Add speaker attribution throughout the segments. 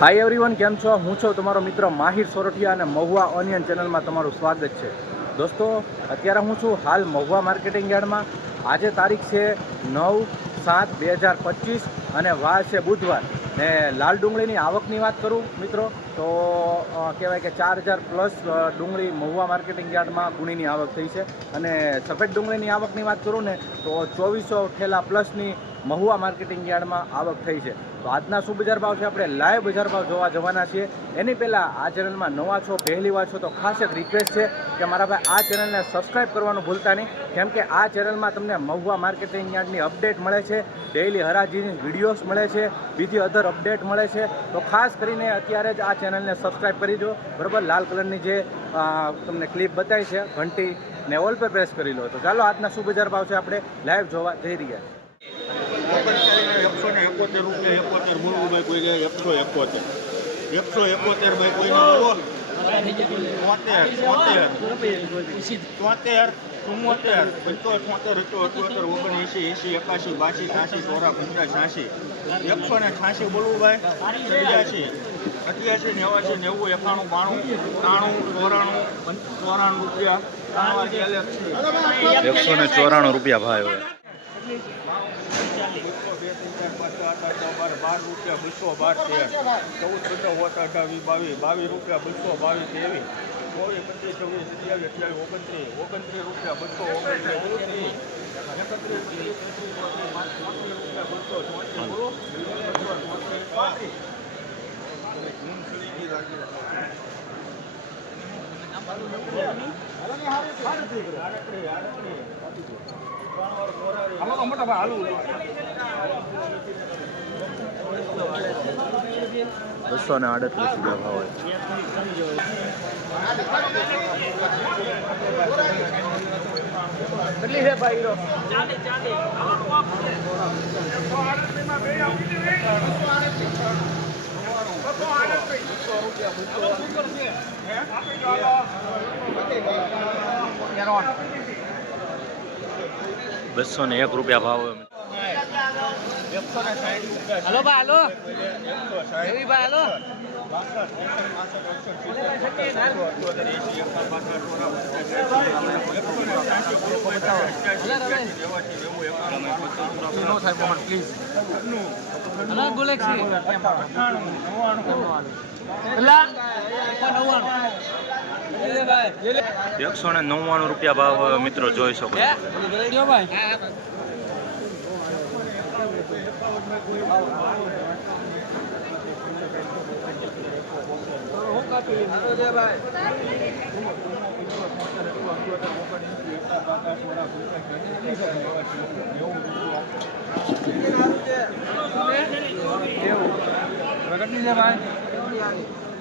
Speaker 1: Hi everyone કેમ છો? હું છું તમારો મિત્ર માહિર સોરઠિયા અને મહુવા ઓનિયન ચેનલમાં તમારું સ્વાગત છે. દોસ્તો, અત્યારે હું છું હાલ મહુવા માર્કેટિંગ યાર્ડમાં. આજે તારીખ છે નવ સાત બે હજાર પચીસ અને વાર છે બુધવાર. ને લાલ ડુંગળીની આવકની વાત કરું, મિત્રો, તો કહેવાય કે ચાર હજાર પ્લસ ડુંગળી મહુવા માર્કેટિંગ યાર્ડમાં ગુણીની આવક થઈ છે. અને સફેદ ડુંગળીની આવકની વાત કરું ને, તો ચોવીસો ઠેલા પ્લસની મહુવા માર્કેટિંગ યાર્ડમાં આવક થઈ છે. આજના શું બજાર ભાવ છે? આપણે લાઈવ બજાર ભાવ જોવા જવાના છીએ. એની પહેલાં આ ચેનલમાં નવા છો, પહેલી વાર છો, તો ખાસ એક રિક્વેસ્ટ છે કે મારા ભાઈ આ ચેનલને સબસ્ક્રાઈબ કરવાનું ભૂલતા નહીં. કેમ કે આ ચેનલમાં તમને મહુવા માર્કેટિંગ યાર્ડની અપડેટ મળે છે ડેઇલી હરાજીની વિડીયોઝ મળે છે, બીજી અધર અપડેટ મળે છે. તો ખાસ કરીને અત્યારે જ આ ચેનલને સબસ્ક્રાઈબ કરી દો. બરાબર? લાલ કલરની જે તમને ક્લિપ બતાવી છે, ઘંટી ને ઓલ પર પ્રેસ કરી લો. તો ચાલો આજના શું બજાર ભાવ છે આપણે લાઈવ જોવા જઈ રહ્યા
Speaker 2: એકસો ને એકોતેર રૂપિયા એકોતેર બોલવું ભાઈ કોઈ એકસો એકોતેર એકસો એકોતેર ભાઈ કોઈને બોલો તોતેર તોતેર તોતેર ચુમ્મોતેર પંચો છોતેર અચો અઠોતેર ઓગણએંસી એંસી એકાશી બાસી છ્યાસી ચોરા પંચાસ છ્યાસી એકસો ને છ્યાસી બોલવું ભાઈ ત્રિયાસી અઠ્યાસી નેવાસી નેવું એકાણું બાણું ત્રાણું ચોરાણું ચોરાણું રૂપિયા
Speaker 1: એકસો ને ચોરાણું રૂપિયા ભાવ
Speaker 2: બસો બે ત્રણ ચાર પાંચ છ આઠ આઠ નવ બાર રૂપિયા બસો બાર તેર ચૌદ પંદર ઓટ અઢાવી બાવીસ બાવીસ રૂપિયા બસો બાવીસ તેવી. ચોવીસ પચીસ છવ્વીસ સત્યાવીસ અઠ્યાવીસ ઓગણત્રીસ ઓગણત્રીસ રૂપિયા બસો ઓગણત્રીસ મોટા ભાઈ ત્રીસ તેત્રીસ ચોત્રીસ પાંત્રીસ રૂપિયા બસો
Speaker 1: ને આડત્રીસ રૂપિયા ભાવ બસો ને એક રૂપિયા ભાવ હોય
Speaker 2: એકસો ને સાઠ રૂપિયા
Speaker 3: હાલો બા હાલો. એવી ભાઈ હાલો. હાલો બોલે છે. એકસો
Speaker 1: ને નવ્વાણું રૂપિયા ભાવ મિત્રો જોઈ શકો
Speaker 3: ભાઈ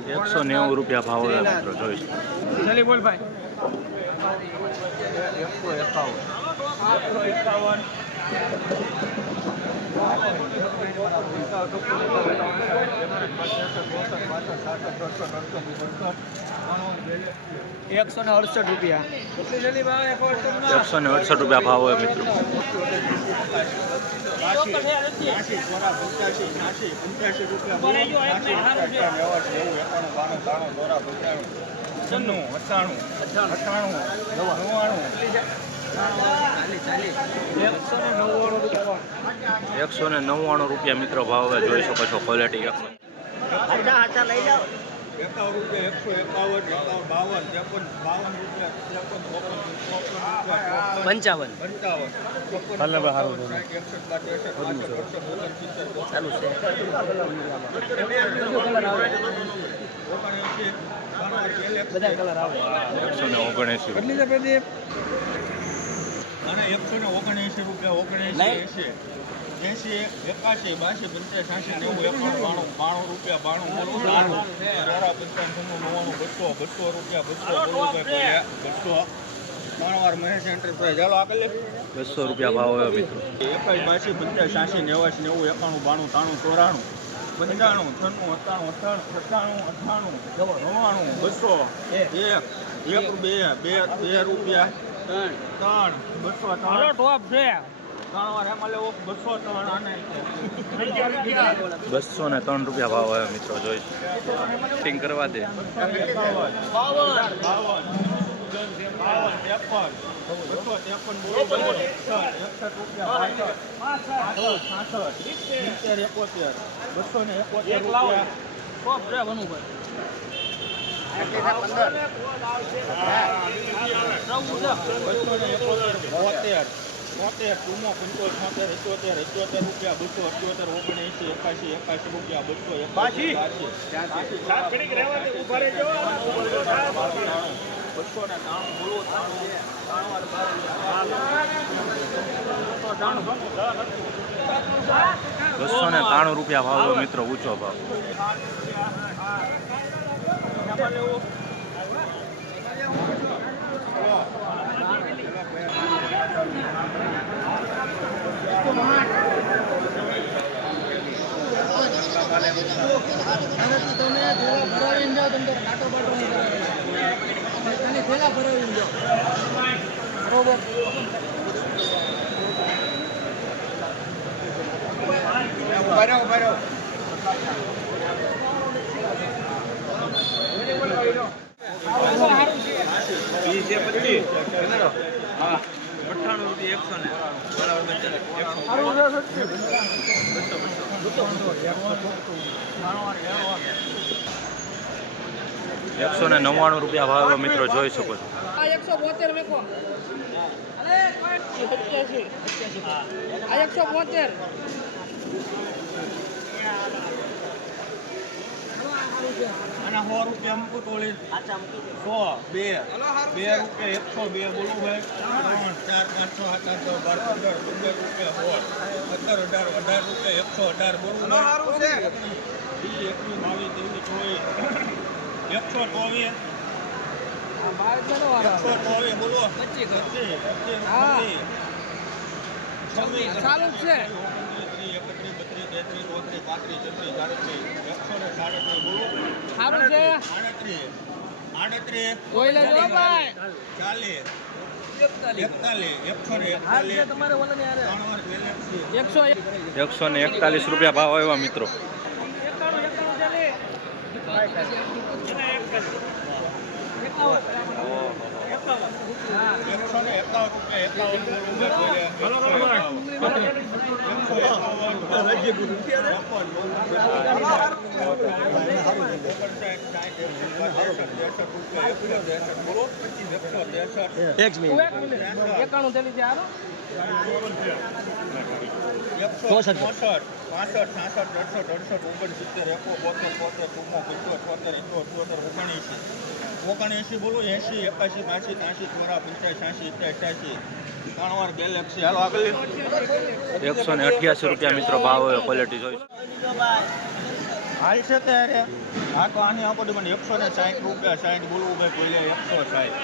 Speaker 1: એકસો નેવું રૂપિયા ભાવ મિત્રો જોઈ શકો.
Speaker 3: બોલ ભાઈ. એકસો ને અડસઠ રૂપિયા.
Speaker 1: એકસો અડસઠ રૂપિયા ભાવ હોય મિત્રો.
Speaker 2: છન્નું અઠાણું અઠ્ઠાણું નવ્વાણું
Speaker 1: એકસો ને નવ્વાણું રૂપિયા મિત્રો ભાવ હવે જોઈ શકો છો ક્વોલિટી એકસો.
Speaker 3: પંચાવન. ચાલુ છે. બધા કલર આવે.
Speaker 1: એકસો ને ઓગણએંસી
Speaker 2: અને એકસો ને ઓગણએંસી રૂપિયા ઓગણએંસી એસી એકાશી બાસી પંચાસ સાસી નેવું એકાણું બાણું બાણું રૂપિયા બાણું બાણું ચોરા પંચાવન નવ્વાણું બસો બસો રૂપિયા બસો બસો. ત્રણ વાર મહેશ એન્ટરપ્રાઇઝ ચાલો આગળ લે.
Speaker 1: બસો રૂપિયા ભાવ આવ્યો મિત્રો.
Speaker 2: એકાઈ બાસી પંચાસ સાસી નેવાસી નેવું એકાણું બાણું ત્રાણું ચોરાણું પંચાણું છન્નું અઠ્ઠાણું સત્તાણું અઠ્ઠાણું નવ્વાણું બસો. એક એક બે બે બે રૂપિયા. ત્રણ બસો ત્રણ
Speaker 3: ટોપ છે
Speaker 2: ત્રણ વાર એમાં લેવો બસો ત્રણ આને
Speaker 1: બસો ને ત્રણ રૂપિયા ભાવ આવ્યો મિત્રો જોઈ ફિટિંગ કરવા દે
Speaker 2: બસો ત્રેપન એકસઠ એકસઠ રૂપિયા બાસઠ છાસઠ સિત્તેર એકોતેર બસો ને એકોતેર રૂપિયા બોતેર બોતેર ચુમ્મો પંચોતેર છોતેર એકોતેર એકોતેર રૂપિયા બસો અઠ્યોતેર ઓગણએંસી એકાશી એકાશી રૂપિયા બસો એકાશી બસો ને ત્રાણું
Speaker 1: બસો ને ત્રાણું રૂપિયા ભાવ મિત્રો, ઊંચો ભાવ.
Speaker 2: લેવું
Speaker 3: તમે થેલા ભરાવીને જાઓ તમે કાંટો બાટો નહીં કરાવે ખાલી થેલા
Speaker 1: એકસો ને નવ્વાણું રૂપિયા ભાવ મિત્રો જોઈ શકો છો.
Speaker 4: એકસો બોતેર મેકો એકસો બોતેર.
Speaker 2: અને સો રૂપિયા મૂકું તો સો બે. બે રૂપિયા એકસો બે બોલું ભાઈ. ત્રણ ચાર પાંચ છ સાત આઠ દસ બાર પંદર પંદર રૂપિયા સોળ સત્તર અઢાર અઢાર રૂપિયા એકસો અઢાર બોલું એકવીસ બાવીસ ત્રીસ ચોવીસ એકસો ચોવીસ એકસો ચોવીસ બોલો. પચીસ. પચીસ પચીસ
Speaker 4: ચાલુ છે.
Speaker 2: તેત્રીસ ચોત્રીસ પાંત્રીસ છત્રીસ સાડત્રીસ એકસો ને સાડત્રીસ બોલો.
Speaker 4: સારું છે.
Speaker 2: આડત્રીસ. આડત્રીસ.
Speaker 4: જોઈ લેજો ભાઈ.
Speaker 2: ચાલીસ. એકતાલીસ. એકસો ને એકતાલીસ.
Speaker 1: રૂપિયા ભાવ આવ્યા મિત્રો.
Speaker 4: એકાણું એકાણું ચાલી
Speaker 2: એકસો ને એકાવન. એકસો.
Speaker 4: એકાણું
Speaker 2: ચોસઠ પાસઠ સાસઠ અડસઠ અડસઠ ઓગણસિત્તેર એકો બોતેર તોતેર ચુમ્મો પંચોતેર છોતેર એકો અઠ્યોતેર ઓગણએંસી ઓગણએંસી બોલું એસી એકાશી બાસી ત્યાંસી ચોરા પંચાસી છ્યાસી અઠ્યાસી ત્રણ ગેલેક્સી હાલો આગળ
Speaker 1: એકસો ને અઠ્યાસી રૂપિયા મિત્રો ભાવ ક્વોલિટી જોઈ
Speaker 2: હાલ છે ત્યારે. હા તો આની આપો મને એકસો ને સાઠ રૂપિયા સાઠ બોલવું ભાઈ બોલે એકસો સાઠ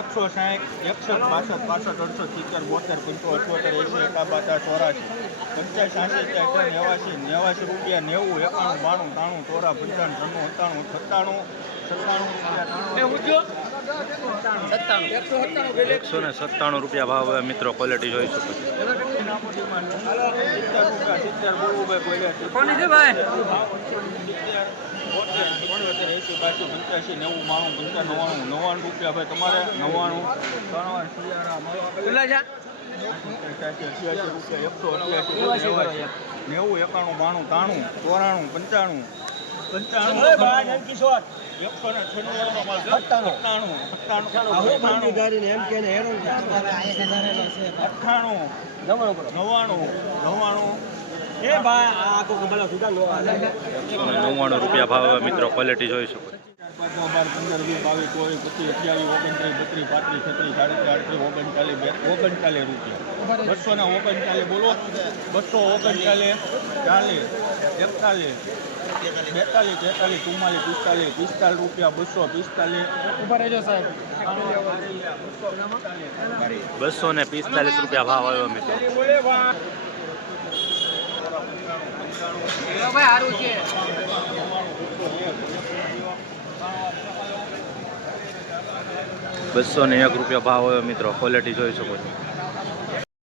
Speaker 2: એકસો સાઠ એકસઠ પાસઠ પાસઠ અડસો સિત્તેર બોતેર પંચો અઠ્યોતેર એંસી એકાબાતા ચોરાસી. પંચાસી સાસી ત્યાંસી નેવાસી નેવાસી રૂપિયા નેવું એકાણું બાણું ત્રાણું ચોરા પંચાણું છન્નું સત્તાણું સત્તાણું
Speaker 4: એકસો સત્તાણું
Speaker 1: ને સત્તાણું રૂપિયા ભાવ આવ્યા મિત્રો ક્વોલિટી જોઈ શકો
Speaker 2: પંચ્યાસી નેવું માણું પંચાણું નવ્વાણું નવ્વાણું રૂપિયા ભાઈ? તમારે નવ્વાણું ત્રણ નેવું એકાણું બાણું તાણું ચોરાણું પંચાણું. અઠ્ઠાણું નવ્વાણું નવ્વાણું
Speaker 1: નવ્વાણું રૂપિયા ભાવ મિત્રો ક્વોલિટી જોઈ શકો
Speaker 2: બસો ને ઓગણચાલીસ બોલો. બસો ઓગણચાલીસ, ચાલીસ, એકતાલીસ. બેતાલીસ તેતાલીસ ચુમ્માલીસ પિસ્તાલીસ પિસ્તાલીસ રૂપિયા બસો પિસ્તાલીસ
Speaker 4: સાહેબ
Speaker 1: બસો ને પિસ્તાલીસ રૂપિયા ભાવ આવ્યો મિત્રો.
Speaker 4: ભાઈ
Speaker 1: બસો ને એક રૂપિયા ભાવ આવ્યો મિત્રો. ક્વોલિટી જોઈ શકો છો.